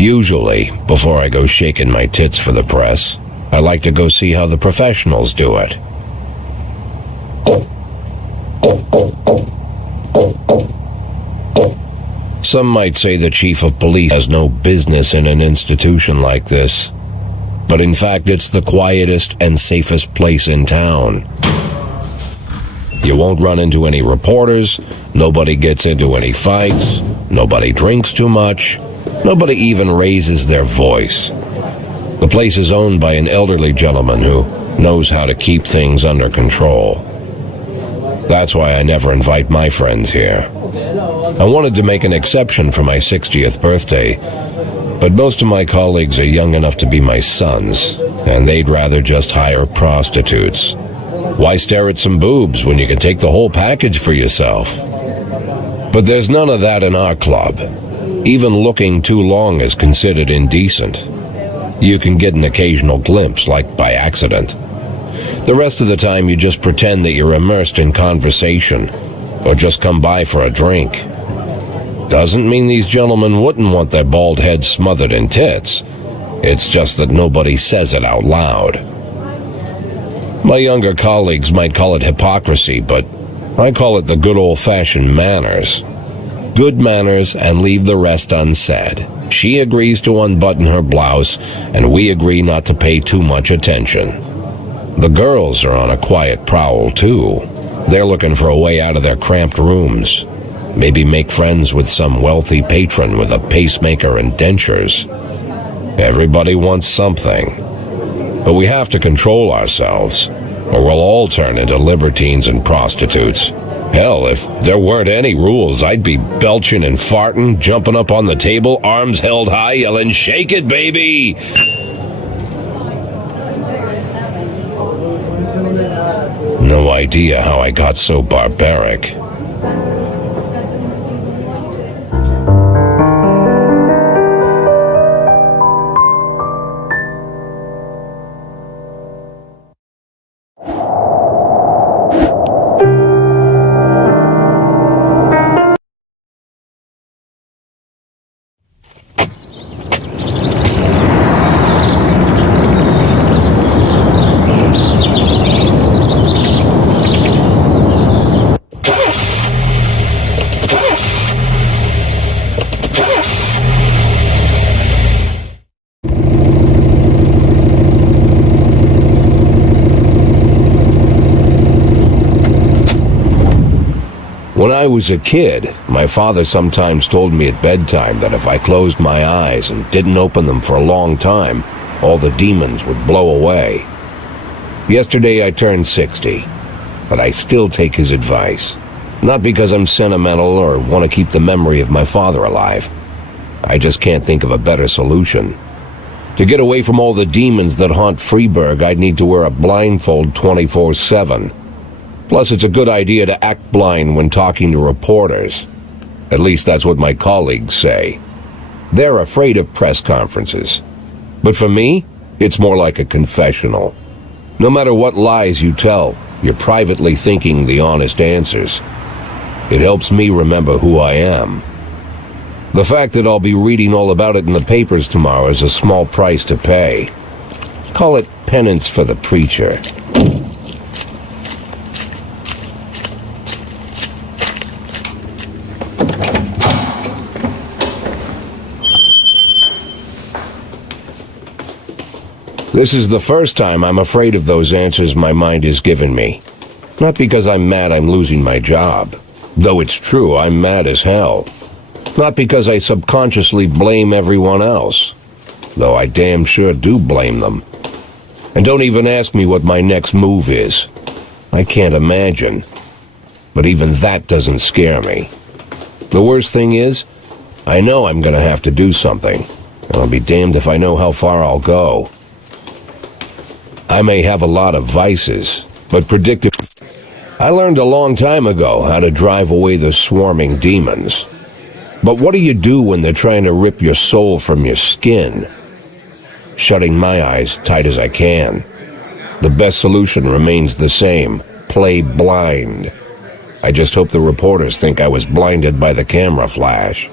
Usually, before I go shaking my tits for the press, I like to go see how the professionals do it. Some might say the chief of police has no business in an institution like this, but in fact it's the quietest and safest place in town. You won't run into any reporters, nobody gets into any fights, nobody drinks too much, nobody even raises their voice. The place is owned by an elderly gentleman who knows how to keep things under control. That's why I never invite my friends here. I wanted to make an exception for my 60th birthday, but most of my colleagues are young enough to be my sons, and they'd rather just hire prostitutes. Why stare at some boobs when you can take the whole package for yourself? But there's none of that in our club. Even looking too long is considered indecent. You can get an occasional glimpse, like by accident. The rest of the time you just pretend that you're immersed in conversation, or just come by for a drink. Doesn't mean these gentlemen wouldn't want their bald heads smothered in tits. It's just that nobody says it out loud. My younger colleagues might call it hypocrisy, but I call it the good old-fashioned manners. Good manners and leave the rest unsaid. She agrees to unbutton her blouse, and we agree not to pay too much attention. The girls are on a quiet prowl, too. They're looking for a way out of their cramped rooms. Maybe make friends with some wealthy patron with a pacemaker and dentures. Everybody wants something. But we have to control ourselves, or we'll all turn into libertines and prostitutes. Hell, if there weren't any rules, I'd be belching and farting, jumping up on the table, arms held high, yelling, "Shake it, baby!" No idea how I got so barbaric. When I was a kid, my father sometimes told me at bedtime that if I closed my eyes and didn't open them for a long time, all the demons would blow away. Yesterday I turned 60, but I still take his advice. Not because I'm sentimental or want to keep the memory of my father alive. I just can't think of a better solution. To get away from all the demons that haunt Freeburg, I'd need to wear a blindfold 24/7. Plus, it's a good idea to act blind when talking to reporters. At least that's what my colleagues say. They're afraid of press conferences. But for me, it's more like a confessional. No matter what lies you tell, you're privately thinking the honest answers. It helps me remember who I am. The fact that I'll be reading all about it in the papers tomorrow is a small price to pay. Call it penance for the preacher. This is the first time I'm afraid of those answers my mind has given me. Not because I'm mad I'm losing my job. Though it's true, I'm mad as hell. Not because I subconsciously blame everyone else. Though I damn sure do blame them. And don't even ask me what my next move is. I can't imagine. But even that doesn't scare me. The worst thing is, I know I'm gonna have to do something. And I'll be damned if I know how far I'll go. I may have a lot of vices, but predictive. I learned a long time ago how to drive away the swarming demons. But what do you do when they're trying to rip your soul from your skin? Shutting my eyes tight as I can. The best solution remains the same. Play blind. I just hope the reporters think I was blinded by the camera flash.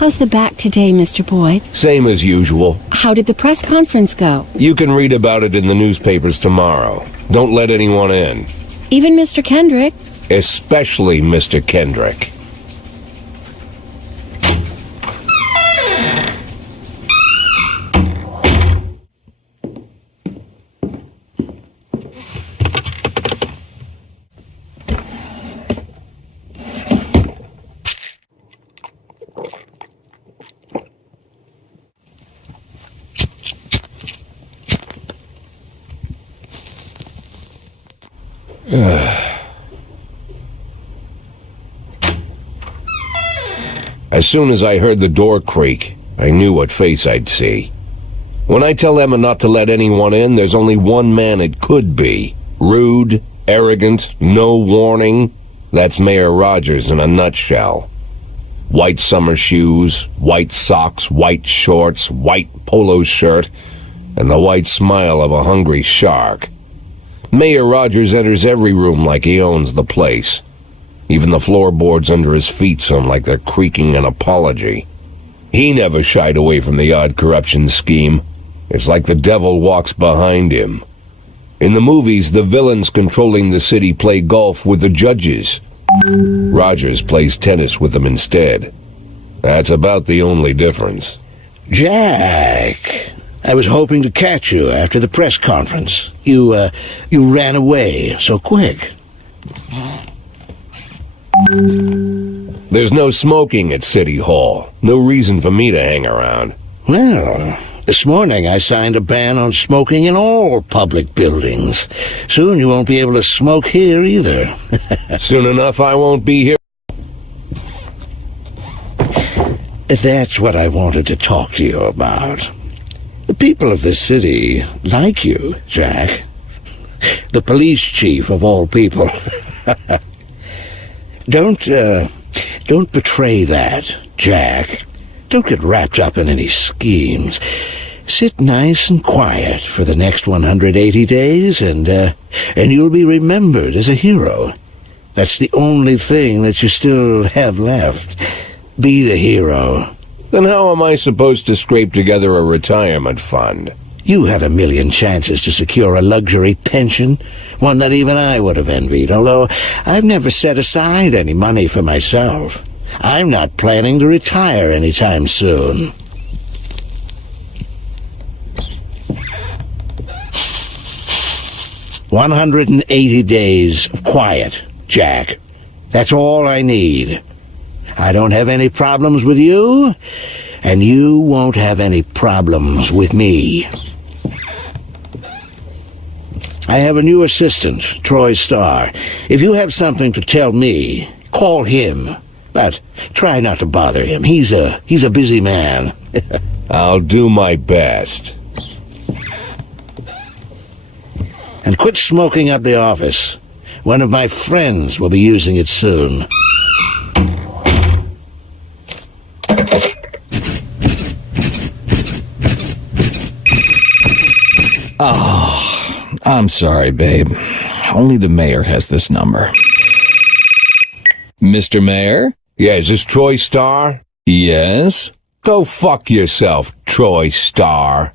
How's the back today, Mr. Boyd? Same as usual. How did the press conference go? You can read about it in the newspapers tomorrow. Don't let anyone in. Even Mr. Kendrick? Especially Mr. Kendrick. As soon as I heard the door creak, I knew what face I'd see. When I tell Emma not to let anyone in, there's only one man it could be. Rude, arrogant, no warning. That's Mayor Rogers in a nutshell. White summer shoes, white socks, white shorts, white polo shirt, and the white smile of a hungry shark. Mayor Rogers enters every room like he owns the place. Even the floorboards under his feet sound like they're creaking an apology. He never shied away from the odd corruption scheme. It's like the devil walks behind him. In the movies, the villains controlling the city play golf with the judges. Rogers plays tennis with them instead. That's about the only difference. Jack, I was hoping to catch you after the press conference. You ran away so quick. There's no smoking at City Hall. No reason for me to hang around. Well, this morning I signed a ban on smoking in all public buildings. Soon you won't be able to smoke here either. Soon enough I won't be here. That's what I wanted to talk to you about. The people of this city like you, Jack. The police chief of all people. Don't betray that, Jack. Don't get wrapped up in any schemes. Sit nice and quiet for the next 180 days, and you'll be remembered as a hero. That's the only thing that you still have left. Be the hero. Then how am I supposed to scrape together a retirement fund? You had a million chances to secure a luxury pension, one that even I would have envied, although I've never set aside any money for myself. I'm not planning to retire anytime soon. "180 days of quiet, Jack. That's all I need. I don't have any problems with you, and you won't have any problems with me. I have a new assistant, Troy Starr. If you have something to tell me, call him. But try not to bother him. He's a busy man." I'll do my best. And quit smoking up the office. One of my friends will be using it soon. I'm sorry, babe. Only the mayor has this number. Mr. Mayor? Yeah, is this Troy Starr? Yes? Go fuck yourself, Troy Starr.